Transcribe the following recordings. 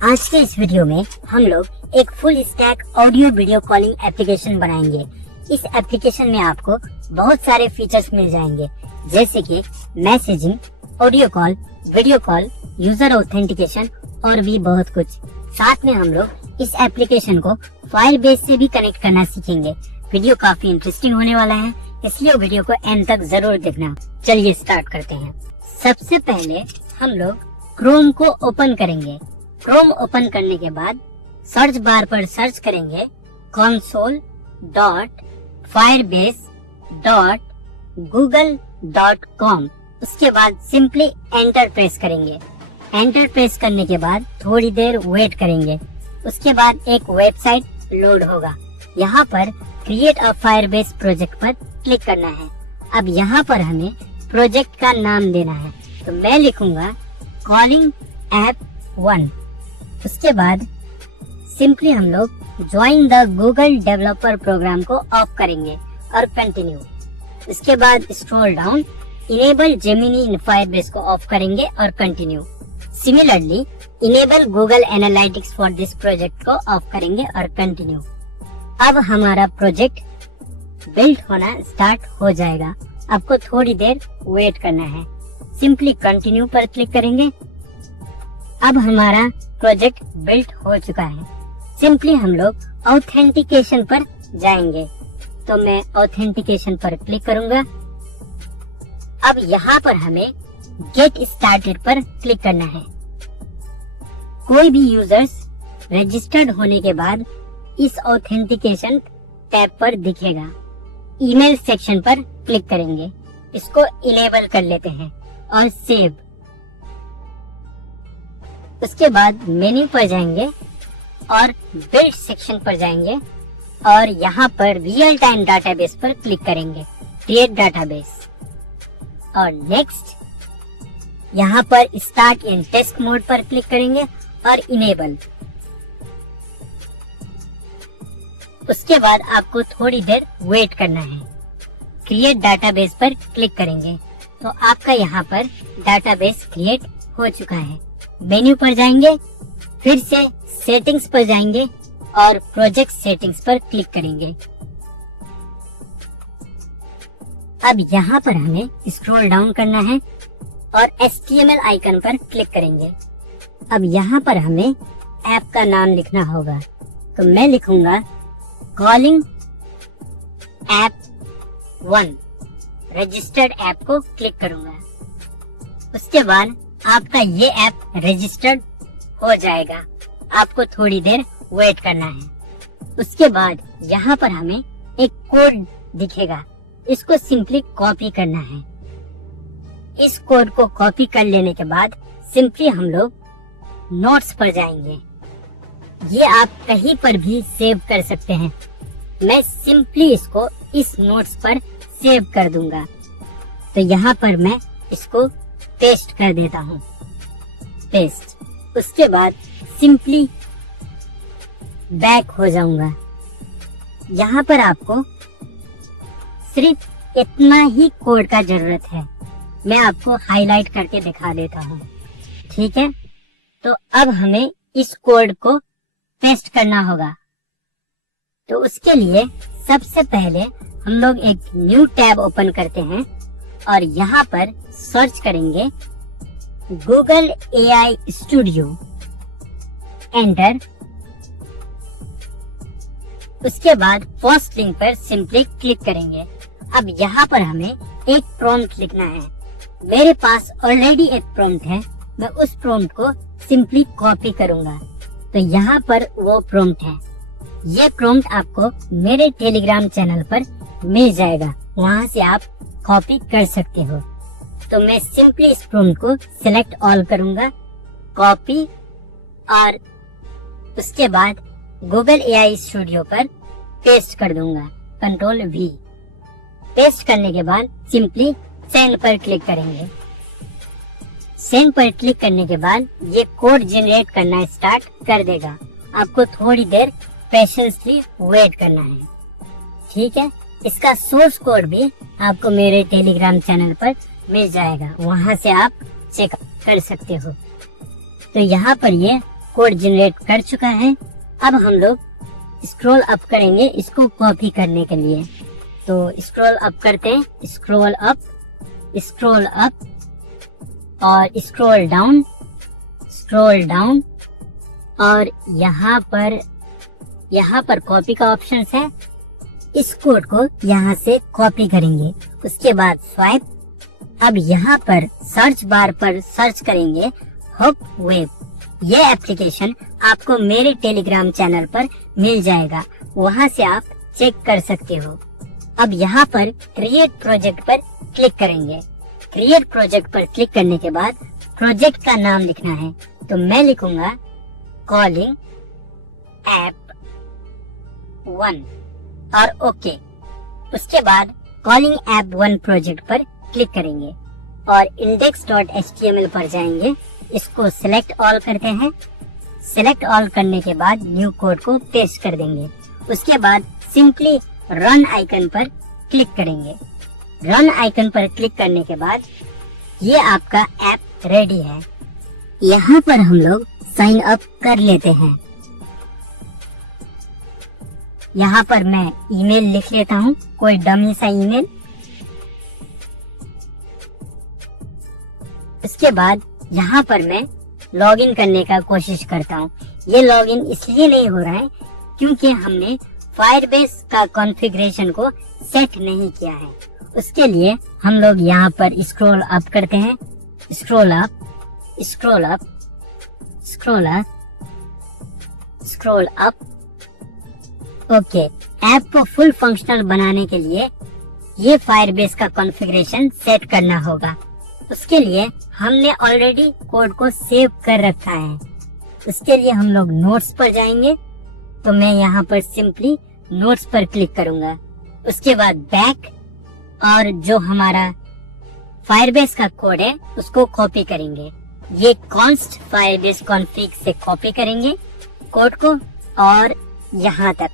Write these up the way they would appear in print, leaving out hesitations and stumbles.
आज के इस वीडियो में हम लोग एक full stack audio video calling application बनाएंगे। इस एप्लीकेशन में आपको बहुत सारे फीचर्स मिल जाएंगे, जैसे कि messaging, audio call, video call, user authentication और भी बहुत कुछ। साथ में हम लोग इस एप्लीकेशन को फाइल बेस से भी कनेक्ट करना सीखेंगे। वीडियो काफी इंटरेस्टिंग होने वाला है, इसलिए वीडियो को एंड तक जरूर देखना। चलिए स्टार्ट करते हैं। सबसे पहले हम लोग क्रोम को ओपन करेंगे। क्रोम ओपन करने के बाद सर्च बार पर सर्च करेंगे console.firebase.google.com। उसके बाद सिंपली एंटर प्रेस करेंगे। एंटर प्रेस करने के बाद थोड़ी देर वेट करेंगे। उसके बाद एक वेबसाइट लोड होगा। यहाँ पर क्रिएट अ फायरबेस प्रोजेक्ट पर क्लिक करना है। अब यहाँ पर हमें प्रोजेक्ट का नाम देना है, तो मैं लिखूंगा कॉलिंग ऐप 1। उसके बाद सिंपली हम लोग join the Google developer program को ऑफ करेंगे और कंटिन्यू। इसके बाद scroll down, enable Gemini in Firebase को ऑफ करेंगे और continue. Similarly enable Google analytics for this project को ऑफ करेंगे और कंटिन्यू। अब हमारा प्रोजेक्ट बिल्ड होना स्टार्ट हो जाएगा। आपको थोड़ी देर वेट करना है। सिंपली कंटिन्यू पर क्लिक करेंगे। अब हमारा प्रोजेक्ट बिल्ड हो चुका है। सिंपली हम लोग ऑथेंटिकेशन पर जाएंगे, तो मैं ऑथेंटिकेशन पर क्लिक करूंगा। अब यहाँ पर हमें गेट स्टार्टेड पर क्लिक करना है। कोई भी यूजर्स रजिस्टर्ड होने के बाद इस ऑथेंटिकेशन टैब पर दिखेगा। ईमेल सेक्शन पर क्लिक करेंगे। इसको इनेबल कर लेते हैं और सेव। उसके बाद मेन्यू पर जाएंगे और बिल्ड सेक्शन पर जाएंगे और यहाँ पर रियल टाइम डाटाबेस पर क्लिक करेंगे, क्रिएट डाटाबेस, और नेक्स्ट यहाँ पर स्टार्ट इन टेस्ट मोड पर क्लिक करेंगे और इनेबल। उसके बाद आपको थोड़ी देर वेट करना है। क्रिएट डाटाबेस पर क्लिक करेंगे तो आपका यहाँ पर डाटाबेस क्रिएट हो चुका है। मेन्यू पर जाएंगे, फिर से सेटिंग्स पर जाएंगे और प्रोजेक्ट सेटिंग्स पर क्लिक करेंगे। अब यहाँ पर हमें स्क्रॉल डाउन करना है और HTML आइकन पर क्लिक करेंगे। अब यहाँ पर हमें ऐप का नाम लिखना होगा, तो मैं लिखूंगा कॉलिंग ऐप 1। रजिस्टर्ड ऐप को क्लिक करूंगा। उसके बाद आपका ये ऐप रजिस्टर्ड हो जाएगा। आपको थोड़ी देर वेट करना है। उसके बाद यहाँ पर हमें एक कोड दिखेगा, इसको सिंपली कॉपी करना है। इस कोड को कॉपी कर लेने के बाद सिंपली हम लोग नोट्स पर जाएंगे। ये आप कहीं पर भी सेव कर सकते हैं। मैं सिंपली इसको इस नोट्स पर सेव कर दूंगा, तो यहाँ पर मैं इसको पेस्ट कर देता हूँ, पेस्ट। उसके बाद सिंपली बैक हो जाऊंगा। यहाँ पर आपको सिर्फ इतना ही कोड का जरूरत है। मैं आपको हाईलाइट करके दिखा देता हूँ, ठीक है। तो अब हमें इस कोड को पेस्ट करना होगा। तो उसके लिए सबसे पहले हम लोग एक न्यू टैब ओपन करते हैं और यहाँ पर सर्च करेंगे गूगल AI स्टूडियो, एंटर। उसके बाद फर्स्ट लिंक पर सिंपली क्लिक करेंगे। अब यहाँ पर हमें एक प्रॉम्प्ट लिखना है। मेरे पास ऑलरेडी एक प्रॉम्प्ट है, मैं उस प्रॉम्प्ट को सिंपली कॉपी करूंगा। तो यहाँ पर वो प्रॉम्प्ट है। ये प्रॉम्प्ट आपको मेरे टेलीग्राम चैनल पर मिल जाएगा, वहाँ से आप कॉपी कर सकते हो। तो मैं सिंपली इस प्रॉम्प्ट को सिलेक्ट ऑल करूंगा, कॉपी, और उसके बाद गूगल AI स्टूडियो पर पेस्ट कर दूंगा, कंट्रोल V। पेस्ट करने के बाद सिंपली सेंड पर क्लिक करेंगे। सेंड पर क्लिक करने के बाद ये कोड जनरेट करना स्टार्ट कर देगा। आपको थोड़ी देर पेशेंसली वेट करना है, ठीक है। इसका सोर्स कोड भी आपको मेरे टेलीग्राम चैनल पर मिल जाएगा, वहां से आप चेक कर सकते हो। तो यहाँ पर ये कोड जनरेट कर चुका है। अब हम लोग स्क्रॉल अप करेंगे इसको कॉपी करने के लिए। तो स्क्रॉल अप करते हैं, स्क्रॉल अप और स्क्रॉल डाउन और यहाँ पर कॉपी का ऑप्शन है। इस कोड को यहाँ से कॉपी करेंगे, उसके बाद स्वाइप। अब यहाँ पर सर्च बार पर सर्च करेंगे होप वेब। ये एप्लीकेशन आपको मेरे टेलीग्राम चैनल पर मिल जाएगा, वहाँ से आप चेक कर सकते हो। अब यहाँ पर क्रिएट प्रोजेक्ट पर क्लिक करेंगे। क्रिएट प्रोजेक्ट पर क्लिक करने के बाद प्रोजेक्ट का नाम लिखना है। तो मैं लिखूंगा कॉलिंग ऐप 1 और ओके। उसके बाद कॉलिंग ऐप 1 प्रोजेक्ट पर क्लिक करेंगे और index.html पर जाएंगे। इसको सिलेक्ट ऑल करते हैं। सिलेक्ट ऑल करने के बाद न्यू कोड को पेस्ट कर देंगे। उसके बाद सिंपली रन आइकन पर क्लिक करेंगे। रन आइकन पर क्लिक करने के बाद ये आपका ऐप रेडी है। यहाँ पर हम लोग साइन अप कर लेते हैं। यहाँ पर मैं ईमेल लिख लेता हूँ, कोई डमी सा ईमेल। इसके बाद यहाँ पर मैं लॉगिन करने का कोशिश करता हूँ। ये लॉगिन इसलिए नहीं हो रहा है क्योंकि हमने फायरबेस का कॉन्फ़िगरेशन को सेट नहीं किया है। उसके लिए हम लोग यहाँ पर स्क्रॉल अप करते हैं, स्क्रॉल अप। ओके, ऐप को फुल फंक्शनल बनाने के लिए ये फायरबेस का कॉन्फ़िगरेशन सेट करना होगा। उसके लिए हमने ऑलरेडी कोड को सेव कर रखा है। उसके लिए हम लोग नोट्स पर जाएंगे। तो मैं यहाँ पर सिंपली नोट्स पर क्लिक करूंगा। उसके बाद बैक और जो हमारा फायरबेस का कोड है उसको कॉपी करेंगे। ये कॉन्स्ट फायरबेस कॉन्फ़िग से कॉपी करेंगे कोड को और यहाँ तक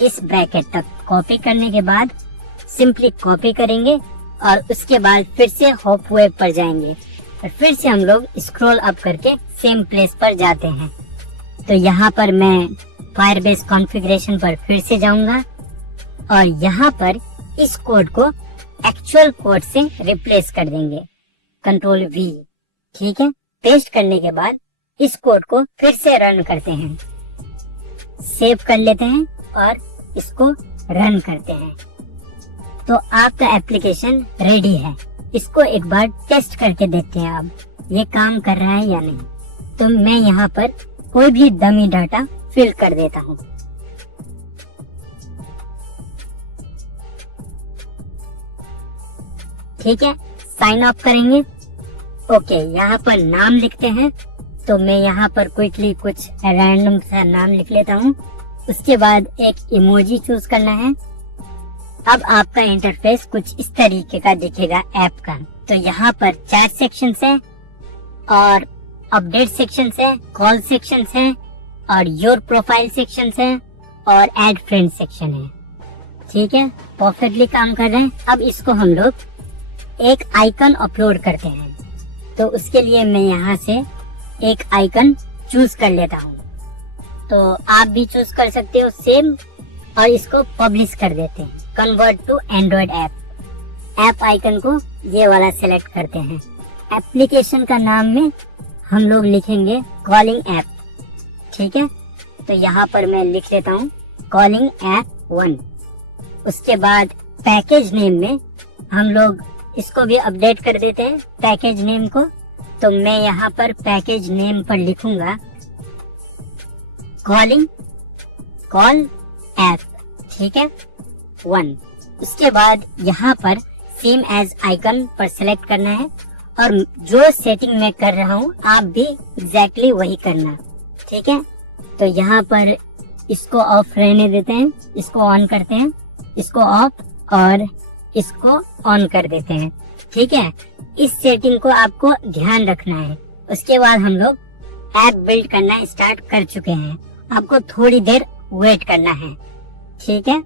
इस ब्रैकेट तक कॉपी करने के बाद सिंपली कॉपी करेंगे और उसके बाद फिर से होप वेब पर जाएंगे और फिर से हम लोग स्क्रॉल अप करके सेम प्लेस पर जाते हैं। तो यहाँ पर मैं फायरबेस कॉन्फ़िगरेशन पर फिर से जाऊंगा और यहाँ पर इस कोड को एक्चुअल कोड से रिप्लेस कर देंगे, कंट्रोल V। ठीक है, पेस्ट करने के बाद इस कोड को फिर से रन करते हैं, सेव कर लेते हैं और इसको रन करते हैं। तो आपका एप्लीकेशन रेडी है। इसको एक बार टेस्ट करके देखते हैं अब ये काम कर रहा है या नहीं। तो मैं यहाँ पर कोई भी डमी डाटा फिल कर देता हूँ। ठीक है, साइन अप करेंगे। ओके, यहाँ पर नाम लिखते हैं। तो मैं यहाँ पर क्विकली कुछ रैंडम सा नाम लिख लेता हूँ। उसके बाद एक इमोजी चूज करना है। अब आपका इंटरफेस कुछ इस तरीके का दिखेगा ऐप का। तो यहाँ पर चैट सेक्शन है और अपडेट सेक्शन है, कॉल सेक्शन है और योर प्रोफाइल सेक्शन है और ऐड फ्रेंड सेक्शन है। ठीक है, परफेक्टली काम कर रहे हैं। अब इसको हम लोग एक आइकन अपलोड करते हैं। तो उसके लिए मैं यहाँ से एक आइकन चूज कर लेता हूँ। तो आप भी चूज कर सकते हो सेम और इसको पब्लिश कर देते हैं। Convert to android app icon को ये वाला सेलेक्ट करते हैं। एप्लीकेशन का नाम में हम लोग लिखेंगे कॉलिंग ऐप। ठीक है, तो यहाँ पर मैं लिख लेता हूँ कॉलिंग ऐप 1। उसके बाद पैकेज नेम में हम लोग इसको भी अपडेट कर देते हैं, पैकेज नेम को। तो मैं यहाँ पर पैकेज नेम पर लिखूंगा कॉल ऐप। ठीक है, 1। उसके बाद यहाँ पर सेम एज आइकन पर सेलेक्ट करना है और जो सेटिंग मैं कर रहा हूँ आप भी एग्जैक्टली वही करना। ठीक है, तो यहाँ पर इसको ऑफ रहने देते हैं, इसको ऑन करते हैं, इसको ऑफ और इसको ऑन कर देते हैं। ठीक है, इस सेटिंग को आपको ध्यान रखना है। उसके बाद हम लोग ऐप बिल्ड करना स्टार्ट कर चुके हैं। आपको थोड़ी देर वेट करना है। ठीक है,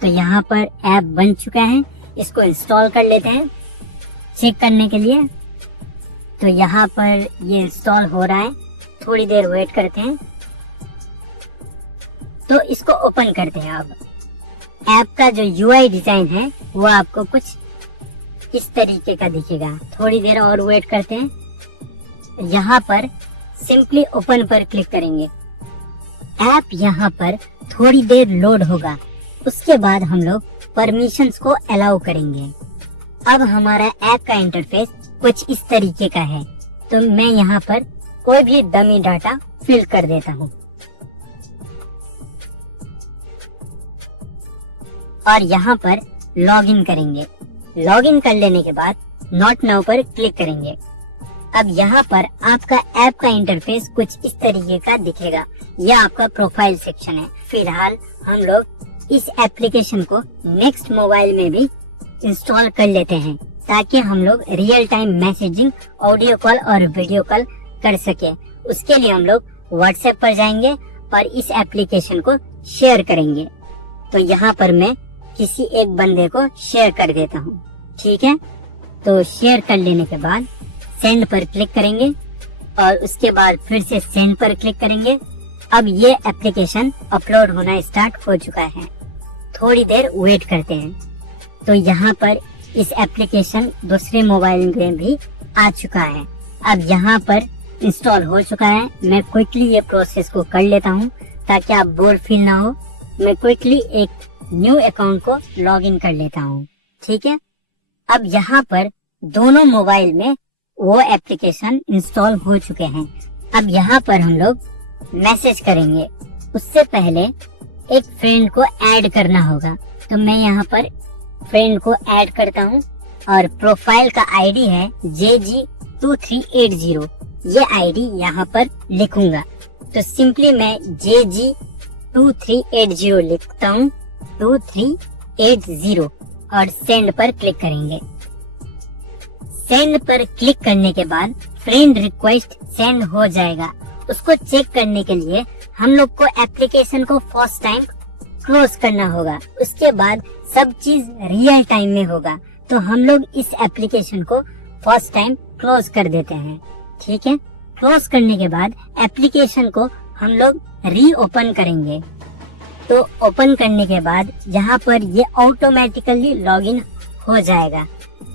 तो यहाँ पर ऐप बन चुका है। इसको इंस्टॉल कर लेते हैं चेक करने के लिए। तो यहाँ पर ये इंस्टॉल हो रहा है। थोड़ी देर वेट करते हैं। तो इसको ओपन करते हैं। अब ऐप का जो यूआई डिजाइन है वो आपको कुछ इस तरीके का दिखेगा। थोड़ी देर और वेट करते हैं। यहाँ पर सिंपली ओपन पर क्लिक करेंगे। ऐप यहाँ पर थोड़ी देर लोड होगा। उसके बाद हम लोग परमिशंस को अलाउ करेंगे। अब हमारा ऐप का इंटरफेस कुछ इस तरीके का है। तो मैं यहाँ पर कोई भी डमी डाटा फिल कर देता हूँ और यहाँ पर लॉगिन करेंगे। लॉगिन कर लेने के बाद नॉट नाउ पर क्लिक करेंगे। अब यहाँ पर आपका ऐप का इंटरफेस कुछ इस तरीके का दिखेगा। यह आपका प्रोफाइल सेक्शन है। फिलहाल हम लोग इस एप्लीकेशन को नेक्स्ट मोबाइल में भी इंस्टॉल कर लेते हैं ताकि हम लोग real time messaging, audio call और वीडियो कॉल कर सके। उसके लिए हम लोग व्हाट्सएप पर जाएंगे और इस एप्लीकेशन को शेयर करेंगे। तो यहाँ पर मैं किसी एक बंदे को शेयर कर देता हूँ। ठीक है, तो शेयर कर लेने के बाद सेंड पर क्लिक करेंगे और उसके बाद फिर से सेंड पर क्लिक करेंगे। अब ये एप्लीकेशन अपलोड होना स्टार्ट हो चुका है। थोड़ी देर वेट करते हैं। तो यहाँ पर इस एप्लीकेशन दूसरे मोबाइल में भी आ चुका है। अब यहाँ पर इंस्टॉल हो चुका है। मैं क्विकली ये प्रोसेस को कर लेता हूँ ताकि आप बोर फील ना हो। मैं क्विकली एक न्यू अकाउंट को लॉगिन कर लेता हूँ। ठीक है, अब यहाँ पर दोनों मोबाइल में वो एप्लीकेशन इंस्टॉल हो चुके हैं। अब यहाँ पर हम लोग मैसेज करेंगे। उससे पहले एक फ्रेंड को ऐड करना होगा। तो मैं यहाँ पर फ्रेंड को ऐड करता हूँ और प्रोफाइल का आईडी है JG2380। ये आईडी यहाँ पर लिखूंगा। तो सिंपली मैं JG2380 लिखता हूँ, 2380 और सेंड पर क्लिक करेंगे। सेंड पर क्लिक करने के बाद फ्रेंड रिक्वेस्ट सेंड हो जाएगा। उसको चेक करने के लिए हम लोग को एप्लीकेशन को फर्स्ट टाइम क्लोज करना होगा। उसके बाद सब चीज रियल टाइम में होगा। तो हम लोग इस एप्लीकेशन को फर्स्ट टाइम क्लोज कर देते हैं। ठीक है, क्लोज करने के बाद एप्लीकेशन को हम लोग रीओपन करेंगे। तो ओपन करने के बाद यहाँ पर ये ऑटोमेटिकली लॉगिन हो जाएगा।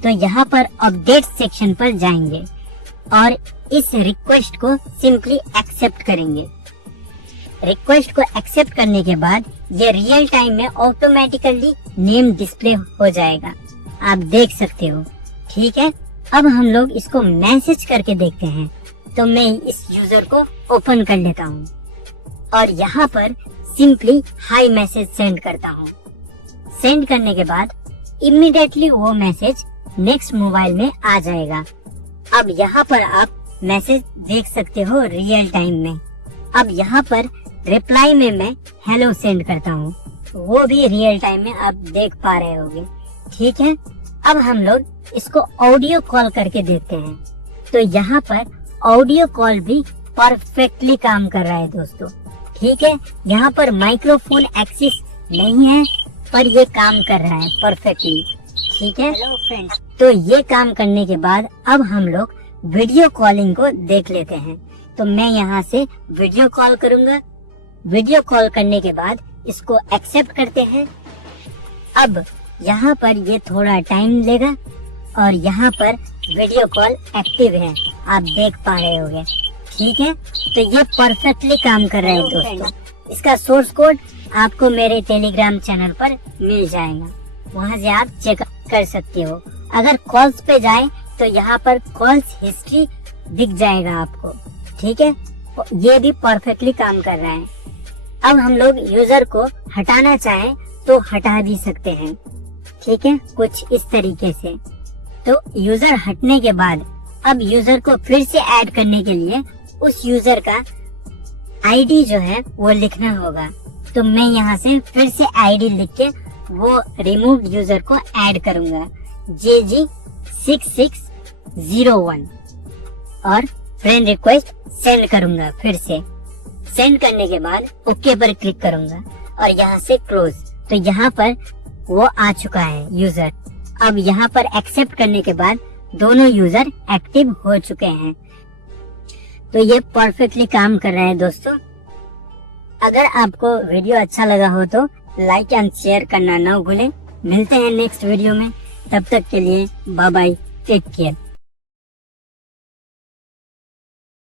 तो यहाँ पर अपडेट सेक्शन पर जाएंगे और इस रिक्वेस्ट को सिंपली एक्सेप्ट करेंगे। रिक्वेस्ट को एक्सेप्ट करने के बाद ये रियल टाइम में ऑटोमेटिकली नेम डिस्प्ले हो जाएगा। आप देख सकते हो। ठीक है, अब हम लोग इसको मैसेज करके देखते हैं। तो मैं इस यूजर को ओपन कर लेता हूँ और यहाँ पर सिंपली हाई मैसेज सेंड करता हूँ। सेंड करने के बाद इमीडिएटली वो मैसेज नेक्स्ट मोबाइल में आ जाएगा। अब यहाँ पर आप मैसेज देख सकते हो रियल टाइम में। अब यहाँ पर रिप्लाई में मैं हेलो सेंड करता हूँ, वो भी रियल टाइम में आप देख पा रहे होंगे। ठीक है, अब हम लोग इसको ऑडियो कॉल करके देखते हैं। तो यहाँ पर ऑडियो कॉल भी परफेक्टली काम कर रहा है दोस्तों। ठीक है, यहाँ पर माइक्रोफोन एक्सेस नहीं है पर ये काम कर रहा है परफेक्टली। ठीक है, हेलो फ्रेंड्स। तो ये काम करने के बाद अब हम लोग वीडियो कॉलिंग को देख लेते हैं। तो मैं यहाँ से वीडियो कॉल करूंगा। वीडियो कॉल करने के बाद इसको एक्सेप्ट करते हैं। अब यहाँ पर ये थोड़ा टाइम लेगा और यहाँ पर वीडियो कॉल एक्टिव है, आप देख पा रहे होंगे। ठीक है, तो ये परफेक्टली काम कर रहा है दोस्तों। इसका सोर्स कोड आपको मेरे टेलीग्राम चैनल पर मिल जाएगा, वहाँ से आप चेक कर सकते हो। अगर कॉल्स पे जाए तो यहाँ पर कॉल्स हिस्ट्री दिख जाएगा आपको। ठीक है, ये भी परफेक्टली काम कर रहा है। अब हम लोग यूजर को हटाना चाहें तो हटा भी सकते हैं। ठीक है, कुछ इस तरीके से। तो यूजर हटने के बाद अब यूजर को फिर से ऐड करने के लिए उस यूजर का आईडी जो है वो लिखना होगा। तो मैं यहाँ से फिर से आईडी लिख के वो रिमूव्ड यूजर को ऐड करूंगा, JG6601 और फ्रेंड रिक्वेस्ट सेंड करूंगा। फिर से सेंड करने के बाद ओके पर क्लिक करूंगा और यहाँ से क्लोज। तो यहाँ पर वो आ चुका है यूजर। अब यहाँ पर एक्सेप्ट करने के बाद दोनों यूजर एक्टिव हो चुके हैं। तो ये परफेक्टली काम कर रहा है दोस्तों। अगर आपको वीडियो अच्छा लगा हो तो लाइक एंड शेयर करना ना भूलें। मिलते हैं नेक्स्ट वीडियो में, तब तक के लिए बाय बाय, टेक केयर।